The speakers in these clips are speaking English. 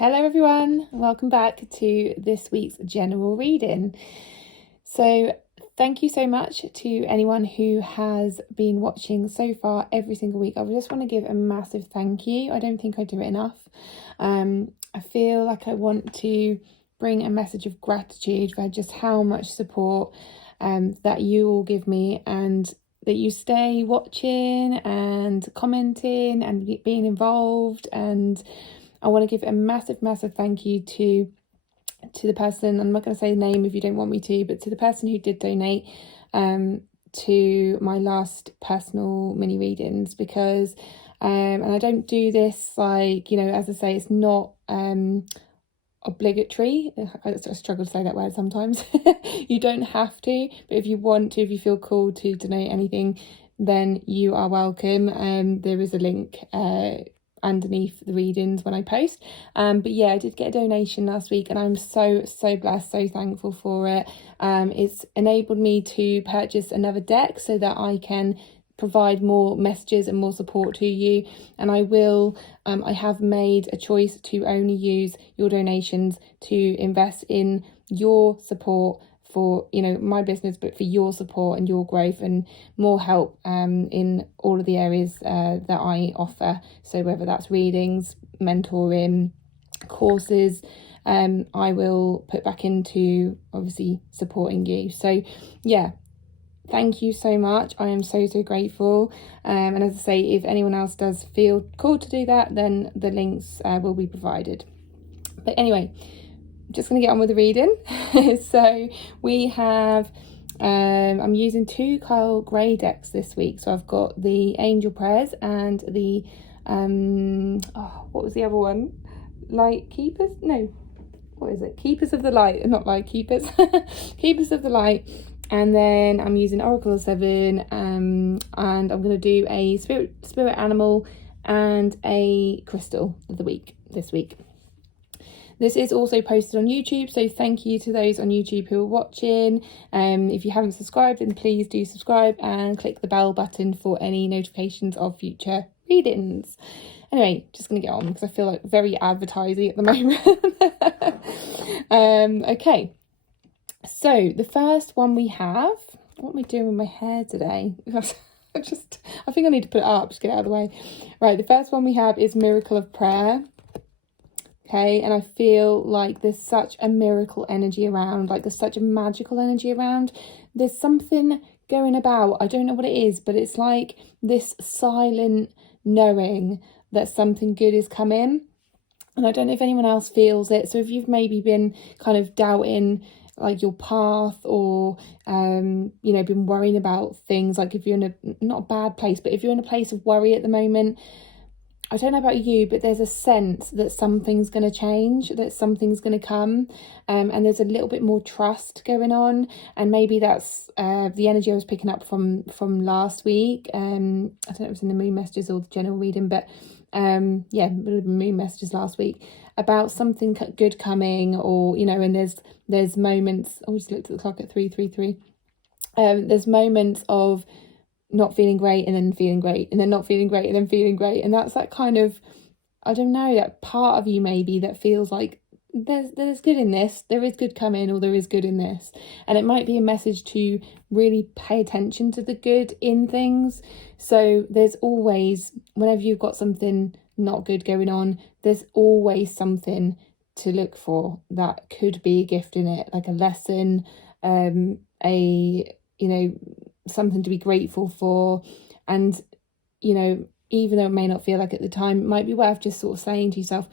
Hello everyone, welcome back to this week's general reading. So thank you so much to anyone who has been watching so far every single week. I just want to give a massive thank you. I don't think I do it enough. I feel like I want to bring a message of gratitude for just how much support that you all give me, and that you stay watching and commenting and being involved. And I want to give a massive thank you to the person, I'm not going to say the name if you don't want me to, but to the person who did donate to my last personal mini readings, because and I don't do this, like, as I say, it's not obligatory. I struggle to say that word sometimes. You don't have to, but if you want to, if you feel called to donate anything, then you are welcome. There is a link underneath the readings when I post. But yeah, I did get a donation last week and I'm so blessed, so thankful for it. It's enabled me to purchase another deck so that I can provide more messages and more support to you. And I have made a choice to only use your donations to invest in your support for my business, but for your support and your growth and more help in all of the areas that I offer. So whether that's readings, mentoring, courses, I will put back into obviously supporting you. So yeah, thank you so much. I am so grateful. And as I say, if anyone else does feel called to do that, then the links will be provided. But anyway, just going to get on with the reading. So we have I'm using two Kyle Gray decks this week. So I've got the Angel Prayers and the what was the other one? Light Keepers? No, what is it? Keepers of the Light, not Light Keepers. Keepers of the Light. And then I'm using Oracle of Seven, and I'm going to do a spirit animal and a crystal of the week this week. This is also posted on YouTube, so thank you to those on YouTube who are watching. If you haven't subscribed, then please do subscribe and click the bell button for any notifications of future readings. Anyway, just going to get on because I feel like very advertising at the moment. Okay, so the first one we have, what am I doing with my hair today? I think I need to put it up, just get it out of the way. Right, the first one we have is Miracle of Prayer. Okay, and I feel like there's such a miracle energy around, like there's such a magical energy around. There's something going about, I don't know what it is, but it's like this silent knowing that something good is coming. And I don't know if anyone else feels it. So if you've maybe been kind of doubting like your path, or been worrying about things, like if you're in not a bad place, but if you're in a place of worry at the moment, I don't know about you, but there's a sense that something's going to change, that something's going to come, and there's a little bit more trust going on. And maybe that's the energy I was picking up from last week. I don't know if it was in the moon messages or the general reading, but moon messages last week about something good coming, or and there's moments. I just looked at the clock at 3:33. There's moments of not feeling great and then feeling great, and then not feeling great and then feeling great, and that's that kind of, I don't know, that part of you maybe that feels like there's good in this, there is good coming, or there is good in this. And it might be a message to really pay attention to the good in things. So there's always, whenever you've got something not good going on, there's always something to look for that could be a gift in it, like a lesson, something to be grateful for. And even though it may not feel like at the time, it might be worth just sort of saying to yourself,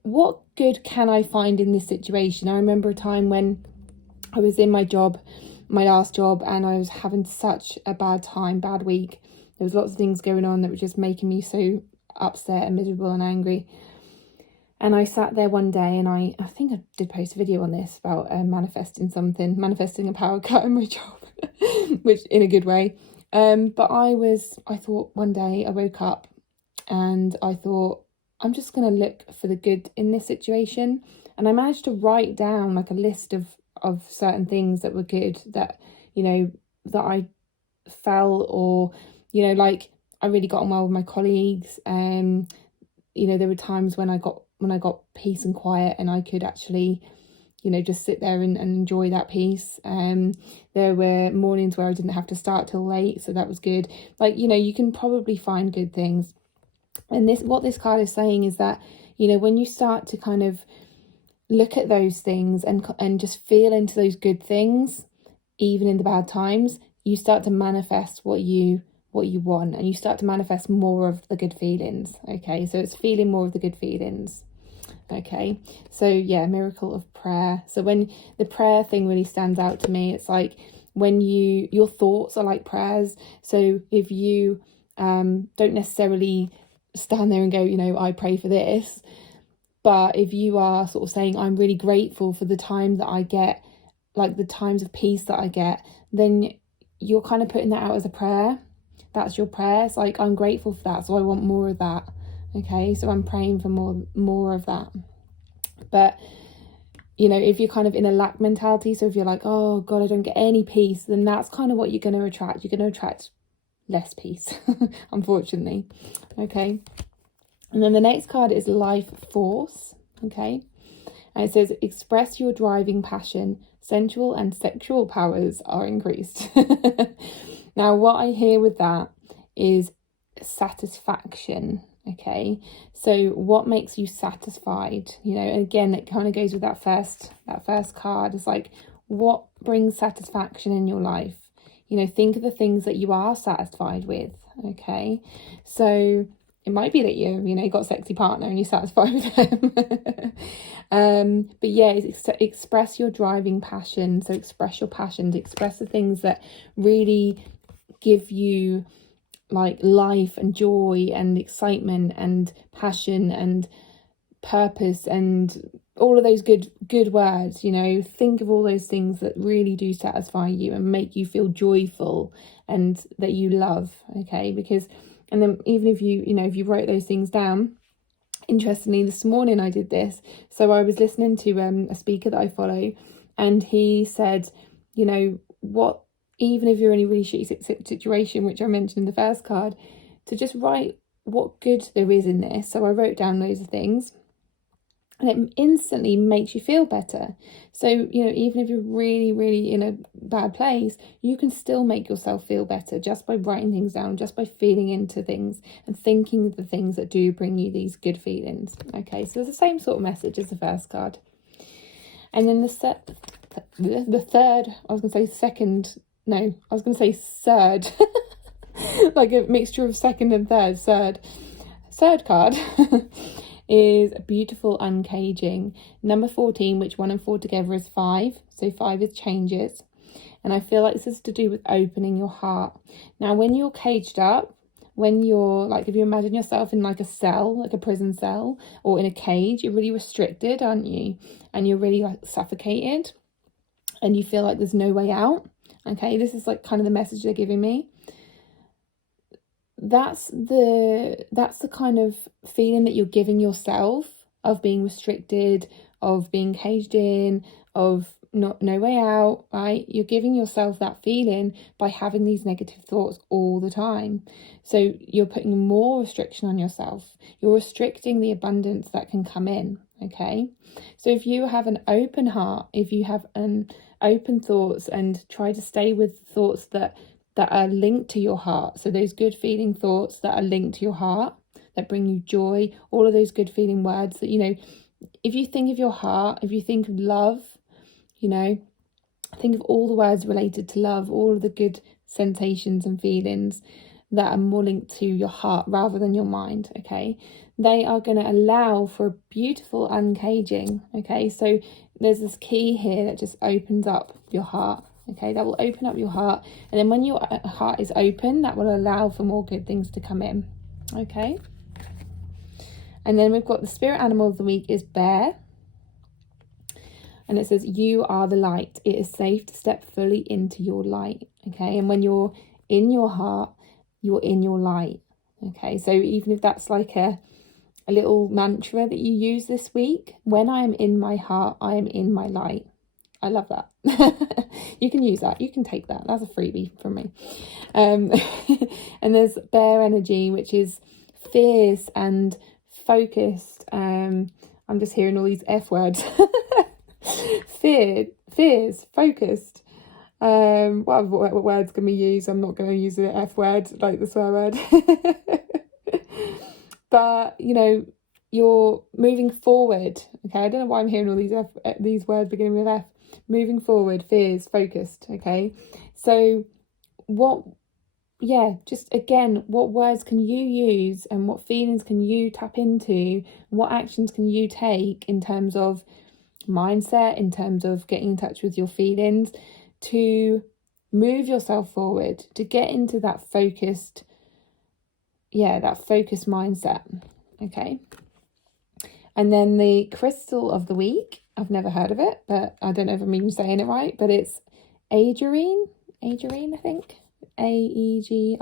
what good can I find in this situation? I remember a time when I was in my last job, and I was having such a bad week. There was lots of things going on that were just making me so upset and miserable and angry. And I sat there one day, and I think I did post a video on this about manifesting a power cut in my job, which in a good way. But I thought one day I woke up and I thought, I'm just going to look for the good in this situation. And I managed to write down like a list of certain things that were good, that, that I felt, or, like I really got on well with my colleagues. There were times when I got when I got peace and quiet, and I could actually, you know, just sit there and enjoy that peace. There were mornings where I didn't have to start till late, so that was good. Like, you know, you can probably find good things. And what this card is saying is that, you know, when you start to kind of look at those things and just feel into those good things, even in the bad times, you start to manifest what you want, and you start to manifest more of the good feelings. Okay, so it's feeling more of the good feelings. Okay, so yeah, miracle of prayer. So when the prayer thing really stands out to me, it's like when your thoughts are like prayers. So if you don't necessarily stand there and go, you know, I pray for this, but if you are sort of saying, I'm really grateful for the time that I get, like the times of peace that I get, then you're kind of putting that out as a prayer. That's your prayer. It's like, I'm grateful for that, so I want more of that. Okay, so I'm praying for more of that. But, you know, if you're kind of in a lack mentality, so if you're like, oh God, I don't get any peace, then that's kind of what you're going to attract. You're going to attract less peace, unfortunately. Okay. And then the next card is Life Force. Okay. And it says, express your driving passion. Sensual and sexual powers are increased. Now, what I hear with that is satisfaction. Okay, so what makes you satisfied? You know, and again, it kind of goes with that first card. It's like, what brings satisfaction in your life? You know, think of the things that you are satisfied with. Okay, so it might be that you got a sexy partner and you're satisfied with them. But yeah, express your driving passion. So express your passions, express the things that really give you like life and joy and excitement and passion and purpose and all of those good words. You know, think of all those things that really do satisfy you and make you feel joyful and that you love. Okay, because, and then even if if you wrote those things down. Interestingly, this morning I did this. So I was listening to a speaker that I follow, and he said, you know, even if you're in a really shitty situation, which I mentioned in the first card, to just write what good there is in this. So I wrote down loads of things, and it instantly makes you feel better. So, you know, even if you're really, really in a bad place, you can still make yourself feel better just by writing things down, just by feeling into things and thinking of the things that do bring you these good feelings. Okay, so it's the same sort of message as the first card. And then the third, I was going to say second, no, I was going to say third, like a mixture of second and third card is beautiful uncaging. Number 14, which 1 and 4 together is 5. So 5 is changes. And I feel like this is to do with opening your heart. Now, when you're caged up, when you're like, if you imagine yourself in like a cell, like a prison cell, or in a cage, you're really restricted, aren't you? And you're really like suffocated and you feel like there's no way out. Okay, this is like kind of the message they're giving me. That's the kind of feeling that you're giving yourself, of being restricted, of being caged in, of no way out, right? You're giving yourself that feeling by having these negative thoughts all the time. So you're putting more restriction on yourself. You're restricting the abundance that can come in, okay? So if you have an open heart, if you have an open thoughts and try to stay with thoughts that are linked to your heart, so those good feeling thoughts that are linked to your heart, that bring you joy, all of those good feeling words that, you know, if you think of your heart, if you think of love, you know, think of all the words related to love, all of the good sensations and feelings that are more linked to your heart rather than your mind, okay? They are going to allow for a beautiful uncaging, okay? So there's this key here that just opens up your heart, okay? That will open up your heart. And then when your heart is open, that will allow for more good things to come in, okay? And then we've got the spirit animal of the week is bear. And it says, you are the light. It is safe to step fully into your light, okay? And when you're in your heart, you're in your light, okay? So even if that's like a little mantra that you use this week, when I am in my heart, I am in my light. I love that. You can use that. You can take that. That's a freebie from me. And there's bear energy, which is fierce and focused. I'm just hearing all these F words. Fears, focused. What words can we use? I'm not going to use the F word, like the swear word. But, you know, you're moving forward. Okay, I don't know why I'm hearing all these words beginning with F. Moving forward, fears, focused. Okay, so just again, what words can you use and what feelings can you tap into? What actions can you take in terms of mindset, in terms of getting in touch with your feelings to move yourself forward, to get into that focused mindset. Okay. And then the crystal of the week, I've never heard of it, but I don't know if I'm even saying it right, but it's agerine, I think. Aegrine,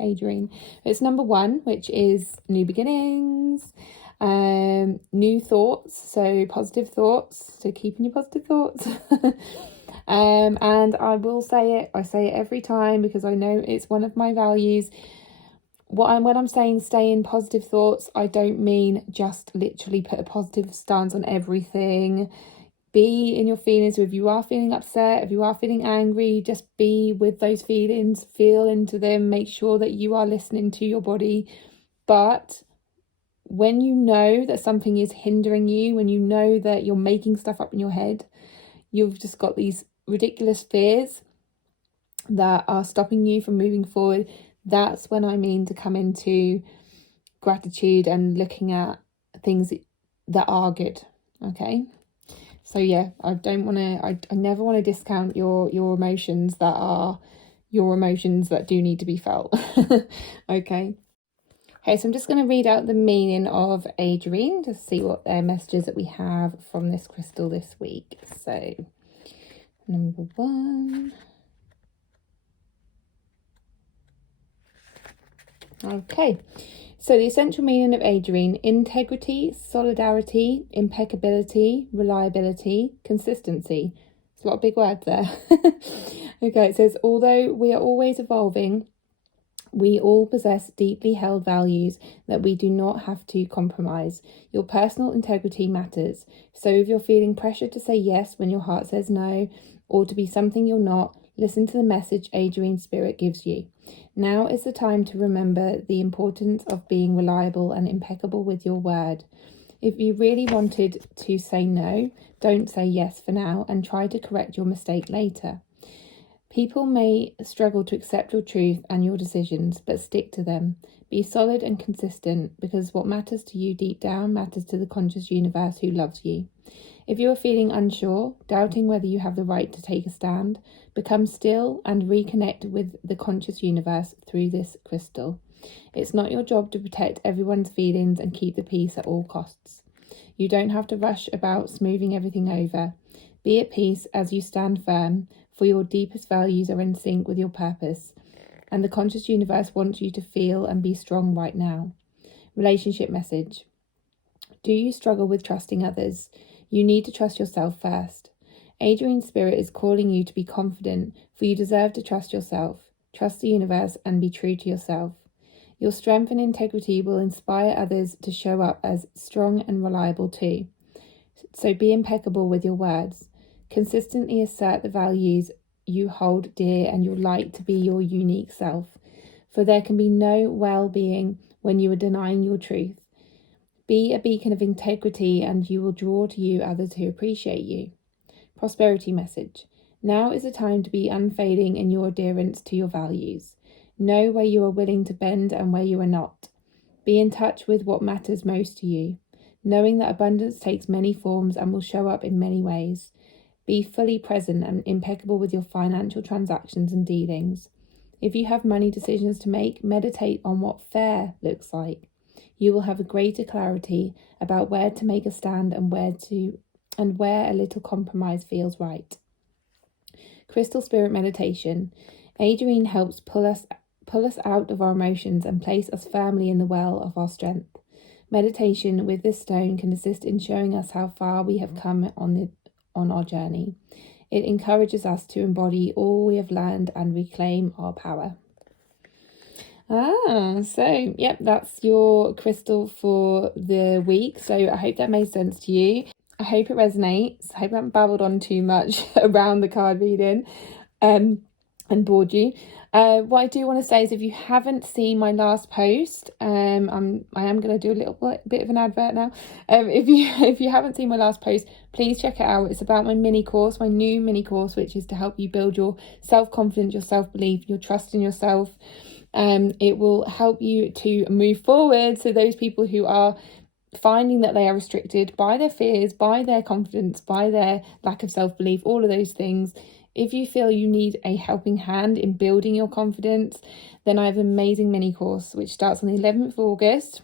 agerine. It's number 1, which is new beginnings, new thoughts, so positive thoughts, so keeping your positive thoughts. And I will say it every time because I know it's one of my values. When I'm saying stay in positive thoughts, I don't mean just literally put a positive stance on everything. Be in your feelings. So if you are feeling upset, if you are feeling angry, just be with those feelings, feel into them, make sure that you are listening to your body. But when you know that something is hindering you, when you know that you're making stuff up in your head, you've just got these ridiculous fears that are stopping you from moving forward, that's when I mean to come into gratitude and looking at things that are good. Okay. So yeah, I never want to discount your emotions that are your emotions that do need to be felt. Okay. Okay, so I'm just going to read out the meaning of agerine to see what messages that we have from this crystal this week. So, number 1. Okay, so the essential meaning of agerine: integrity, solidarity, impeccability, reliability, consistency. It's a lot of big words there. Okay, it says, although we are always evolving, we all possess deeply held values that we do not have to compromise. Your personal integrity matters. So if you're feeling pressure to say yes when your heart says no, or to be something you're not, listen to the message Agerine Spirit gives you. Now is the time to remember the importance of being reliable and impeccable with your word. If you really wanted to say no, don't say yes for now and try to correct your mistake later. People may struggle to accept your truth and your decisions, but stick to them. Be solid and consistent, because what matters to you deep down matters to the conscious universe who loves you. If you are feeling unsure, doubting whether you have the right to take a stand, become still and reconnect with the conscious universe through this crystal. It's not your job to protect everyone's feelings and keep the peace at all costs. You don't have to rush about smoothing everything over. Be at peace as you stand firm, for your deepest values are in sync with your purpose, and the conscious universe wants you to feel and be strong right now. Relationship message. Do you struggle with trusting others? You need to trust yourself first. Adrian Spirit is calling you to be confident, for you deserve to trust yourself, trust the universe, and be true to yourself. Your strength and integrity will inspire others to show up as strong and reliable too. So be impeccable with your words. Consistently assert the values you hold dear and your light to be your unique self. For there can be no well-being when you are denying your truth. Be a beacon of integrity and you will draw to you others who appreciate you. Prosperity message. Now is the time to be unfailing in your adherence to your values. Know where you are willing to bend and where you are not. Be in touch with what matters most to you, knowing that abundance takes many forms and will show up in many ways. Be fully present and impeccable with your financial transactions and dealings. If you have money decisions to make, meditate on what fair looks like. You will have a greater clarity about where to make a stand and where a little compromise feels right. Crystal Spirit meditation. Adrienne helps pull us out of our emotions and place us firmly in the well of our strength. Meditation with this stone can assist in showing us how far we have come on our journey. It encourages us to embody all we have learned and reclaim our power. So yep, that's your crystal for the week. So I hope that made sense to you. I hope it resonates. I hope I haven't babbled on too much around the card reading and bored you. What I do want to say is, if you haven't seen my last post, I am going to do a little bit of an advert now. If you haven't seen my last post, please check it out. It's about my mini course, my new mini course, which is to help you build your self-confidence, your self-belief, your trust in yourself. It will help you to move forward. So those people who are finding that they are restricted by their fears, by their confidence, by their lack of self-belief, all of those things, if you feel you need a helping hand in building your confidence, then I have an amazing mini course which starts on the 11th of August.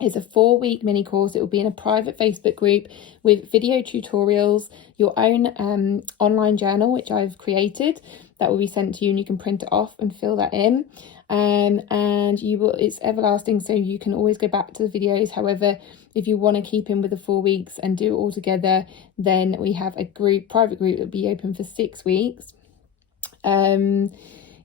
It's a 4-week mini course. It will be in a private Facebook group with video tutorials, your own online journal, which I've created, that will be sent to you, and you can print it off and fill that in. And you will, it's everlasting, so you can always go back to the videos. However, if you want to keep in with the 4 weeks and do it all together, then we have a private group that will be open for 6 weeks.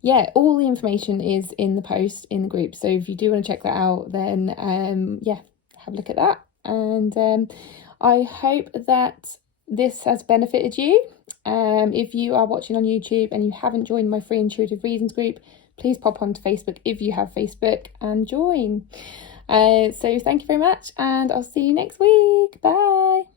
Yeah, all the information is in the post in the group. So if you do want to check that out, then yeah, have a look at that. And I hope that this has benefited you. If you are watching on YouTube and you haven't joined my free Intuitive Reasons group, please pop onto Facebook if you have Facebook and join. So thank you very much, and I'll see you next week. Bye.